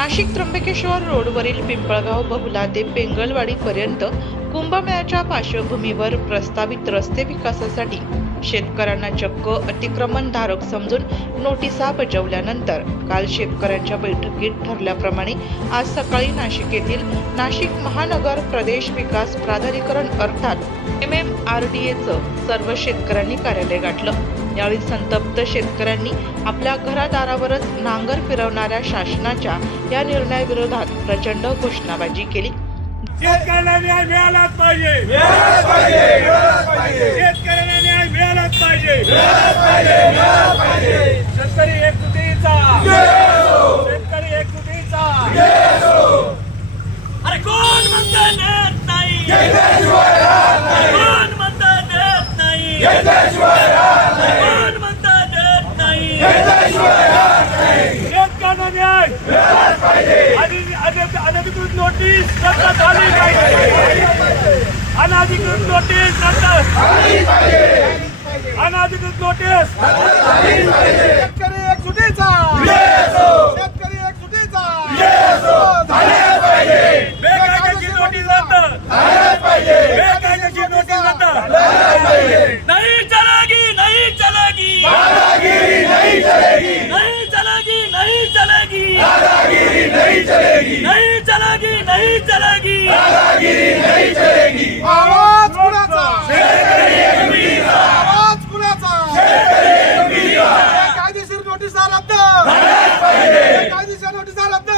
नाशिक त्र्यंबकेश्वर रोडवरील पिंपळगाव बहुला ते पेंगलवाडीपर्यंत कुंभमेळ्याच्या पार्श्वभूमीवर प्रस्तावित रस्ते विकासासाठी शेतकऱ्यांना चक्क अतिक्रमण धारक समजून नोटिसा बजावल्यानंतर काल शेतकऱ्यांच्या बैठकीत ठरल्याप्रमाणे आज सकाळी नाशिक येथील नाशिक महानगर प्रदेश विकास प्राधिकरण अर्थात एम एम आर डी एचं सर्व शेतकऱ्यांनी कार्यालय गाठलं. यावेळी संतप्त शेतकऱ्यांनी आपल्या घरादारावरच नांगर फिरवणाऱ्या शासनाच्या या निर्णयाविरोधात प्रचंड घोषणाबाजी केली. शेतकऱ्यांना न्याय मिळालाच पाहिजे. शेतकऱ्यांना न्याय मिळालाच पाहिजे. शेतकरी एकजुटीचा शेतकरी एकजुटीचा अरे कोण म्हणता देत नाही कोण म्हणता देत नाही कोण म्हणता देत नाही शेतकऱ्यांना न्याय आणि अनधिकृत अनधिकृत नोटीस रद्द झाली पाहिजे. अनधिकृत नोटीस रद्द अनधिकृत नोटीस शेतकरी एक सुटीचा शेतकरी एक सुटीचा बेकायदेशीर नोटीस रद्द नहीं चलेगी नहीं चलेगी नहीं चलेगी नहीं चलेगी नहीं चलेगी नहीं चलेगी। नहीं चलेगी आवाज कुणाचा आवाज कुणाचा कायदेशीर नोटिसा रद्द कायदेशीर नोटिसा रद्द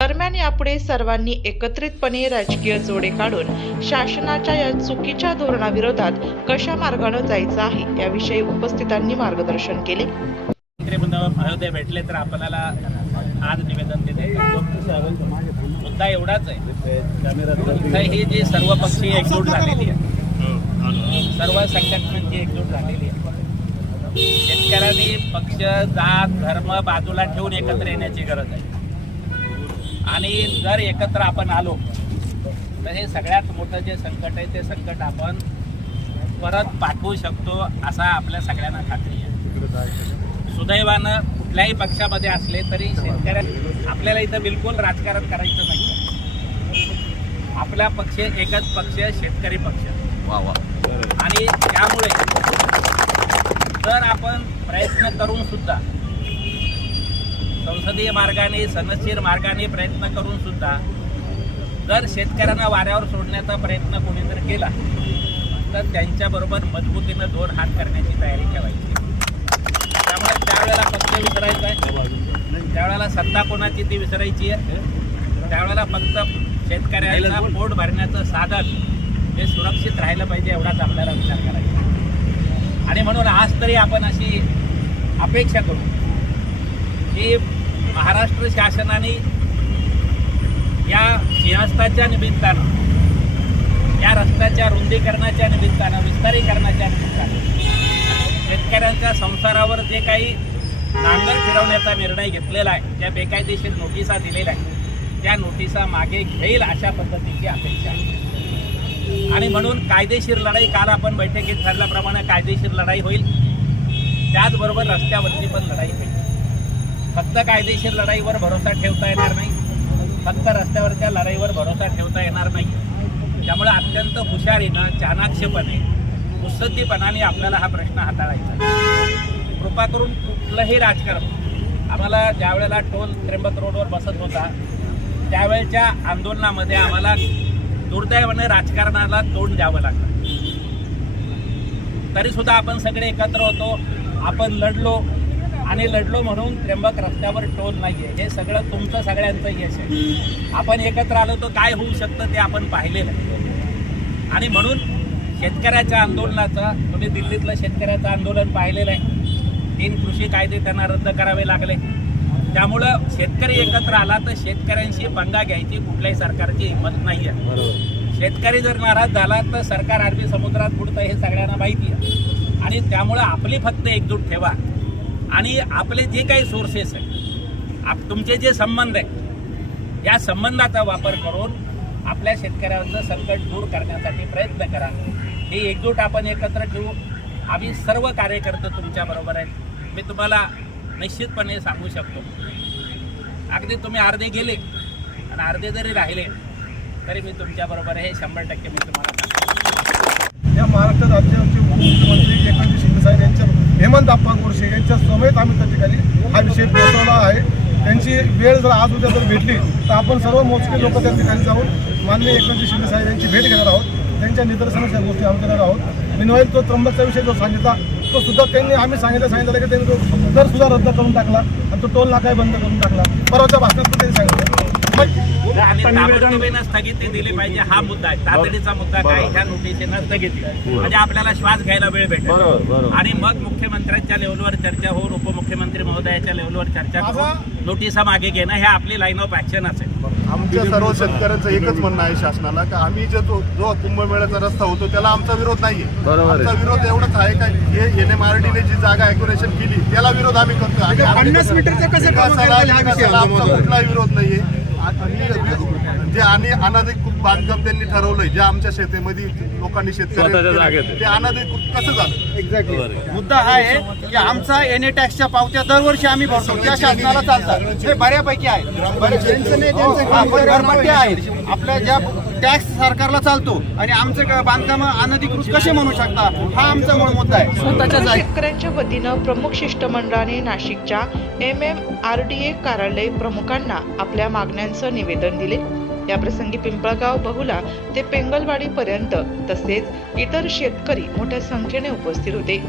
दरम्यान यापुढे सर्वांनी एकत्रितपणे राजकीय जोडे काढून शासनाच्या या चुकीच्या धोरणाविरोधात कशा मार्गाने जायचं आहे याविषयी उपस्थितांनी मार्गदर्शन केले. मंत्री भेटले तर आपल्याला आज निवेदन देते. मुद्दा एवढाच आहे. ही जी सर्व पक्षी एकजूट झालेली आहे. सर्व संघटनांची एकजूट झालेली आहे. शेतकऱ्यांनी पक्ष जात धर्म बाजूला ठेवून एकत्र येण्याची गरज आहे. आणि जर एकत्र आपण आलो तर हे सगळ्यात मोठं जे संकट आहे ते संकट आपण परत पाठवू शकतो असा आपल्या सगळ्यांना खात्री आहे. सुदैवानं कुठल्याही पक्षामध्ये असले तरी शेतकऱ्या आपल्याला इथं बिलकुल राजकारण करायचं नाही. आपला पक्ष एकच पक्ष शेतकरी पक्ष. आणि त्यामुळे जर आपण प्रयत्न करून सुद्धा संसदीय मार्गाने सनदशीर मार्गाने प्रयत्न करून सुद्धा जर शेतकऱ्यांना वाऱ्यावर सोडण्याचा प्रयत्न कोणी जर केला तर त्यांच्याबरोबर मजबूतीनं दोन हात करण्याची तयारी ठेवायची. त्यावेळेला पक्ष विसरायचा आहे त्यावेळेला सत्ता कोणाची ती विसरायची आहे त्यावेळेला फक्त शेतकऱ्याला पोट भरण्याचं साधन हे सुरक्षित राहिलं पाहिजे एवढाच आपल्याला विचार करायचा. आणि म्हणून आज तरी आपण अशी अपेक्षा करू की महाराष्ट्र शासनाने या सिंहस्थाच्या निमित्तानं या रस्त्याच्या रुंदीकरणाच्या निमित्तानं विस्तारीकरणाच्या निमित्तानं शेतकऱ्यांच्या संसारावर जे काही नांगर फिरवण्याचा निर्णय घेतलेला आहे. त्या बेकायदेशीर नोटिसा दिलेल्या आहेत. त्या नोटिसा मागे घेईल अशा पद्धतीची अपेक्षा आहे. आणि म्हणून कायदेशीर लढाई काल आपण बैठकीत ठरल्याप्रमाणे कायदेशीर लढाई होईल. त्याचबरोबर रस्त्यावरची पण लढाई होईल. फक्त कायदेशीर लढाईवर भरोसा ठेवता येणार नाही. फक्त रस्त्यावरच्या लढाईवर भरोसा ठेवता येणार नाही. त्यामुळे अत्यंत हुशारीनं चाणाक्षपणे मुत्सद्दीपणाने आपल्याला हा प्रश्न हाताळायचा कृपा करून कुठलंही राजकारण. आम्हाला ज्यावेळेला टोल त्र्यंबक रोडवर बसत होता त्यावेळेच्या आंदोलनामध्ये आम्हाला दुर्दैवाने राजकारणाला तोंड द्यावं लागलं. तरी सुद्धा आपण सगळे एकत्र होतो आपण लढलो आणि लढलो म्हणून त्र्यंबक रस्त्यावर टोल नाही आहे हे सगळं तुमचं सगळ्यांचं यश आहे. आपण एकत्र आलो तर काय होऊ शकतं ते आपण पाहिलेलं आणि म्हणून शेतकऱ्याच्या आंदोलनाचं तुम्ही दिल्लीतलं शेतकऱ्याचं आंदोलन पाहिलेलं आहे. तीन कृषी कायदे त्यांना रद्द करावे लागले. त्यामुळं शेतकरी एकत्र आला तर शेतकऱ्यांशी पंगा घ्यायची कुठल्याही सरकारची हिंमत नाही आहे शेतकरी जर नाराज झाला तर सरकार अरबी समुद्रात बुडतं हे सगळ्यांना माहिती आहे. आणि त्यामुळं आपली फक्त एकजूट ठेवा. आणि आपले जे काही सोर्सेस आहेत आप तुमचे जे संबंध आहेत या संबंधाचा वापर करून आपल्या शेतकऱ्यांचं संकट दूर करण्यासाठी प्रयत्न करा. ही एकजूट आपण एकत्र ठेवू. आम्ही सर्व कार्यकर्ते तुमच्याबरोबर आहेत. मी तुम्हाला निश्चितपणे सांगू शकतो. अगदी तुम्ही अर्धे गेले आणि अर्धे जरी राहिले तरी मी तुमच्याबरोबर आहे. हे शंभर टक्के मी तुम्हाला सांगतो. या महाराष्ट्र राज्याचे उपमुख्यमंत्री एकनाथ शिंदे साहेब यांच्या हेमंत आप्पा गोडसे यांच्या समेत आम्ही त्या ठिकाणी हा विषय पोहोचवला आहे. त्यांची वेळ जर आज उद्या जर भेटली तर आपण सर्व मोजके लोक त्या ठिकाणी जाऊन माननीय एकनाथ शिंदे साहेब यांची भेट घेणार आहोत. त्यांच्या निदर्शनाच्या गोष्टी आम्ही करणार आहोत. मिनवाईल तो त्र्यंबकचा विषय जो सांगितला तो सुद्धा त्यांनी आम्ही सांगितलं सांगितलं की त्यांनी तो दर सुद्धा रद्द करून टाकला आणि तो टोल नाकाही बंद करून टाकला. परवाच्या भाषणात त्यांनी सांगितलं. आणि ताबडतोबीनं स्थगिती दिली पाहिजे हा मुद्दा आहे. तातडीचा मुद्दा काय ह्या नोटिसीनं स्थगिती. म्हणजे आपल्याला श्वास घ्यायला वेळ भेटेल. आणि मग मुख्यमंत्र्यांच्या लेवलवर चर्चा होऊन उपमुख्यमंत्री महोदयाच्या लेवलवर चर्चा करून नोटिसा मागे घेणं हे आपली लाईन ऑफ ऍक्शन असेल आमच्या सर्व शेतकऱ्यांचं एकच म्हणणं आहे शासनाला की आम्ही जो तो जो कुंभमेळ्याचा रस्ता होतो त्याला आमचा विरोध नाहीये. आमचा विरोध एवढाच आहे का हे एन एम आर ने जी जागा अॅक्युरेशन केली त्याला विरोध आम्ही करतो आमचा आमचा कुठलाही विरोध नाहीये. जे आणि अनधिकृत बांधकाम त्यांनी ठरवलंय जे आमच्या शेतीमध्ये लोकांनी शेतकरी ते अनधिकृत कसं झालं? मुद्दा हा आहे की आमचा एन ए टॅक्सच्या पावत्या दरवर्षी आम्ही भरतो. त्या शासनाला चालतात. हे बऱ्यापैकी आहे हा, आपल्या ज्या टॅक्स सरकारला चालतो आणि आमचे बांधकाम अनधिकृत कसे म्हणू शकता? हा आमचा मूळ मुद्दा आहे. स्वतःच्या शेतकऱ्यांच्या वतीनं प्रमुख शिष्टमंडळाने नाशिकच्या M M R D A कार्यालय प्रमुखांना आपल्या मागण्यांचं निवेदन दिले. याप्रसंगी पिंपळगाव बहुला ते पेंगलवाडी पर्यंत तसेच इतर शेतकरी मोठ्या संख्येने उपस्थित होते.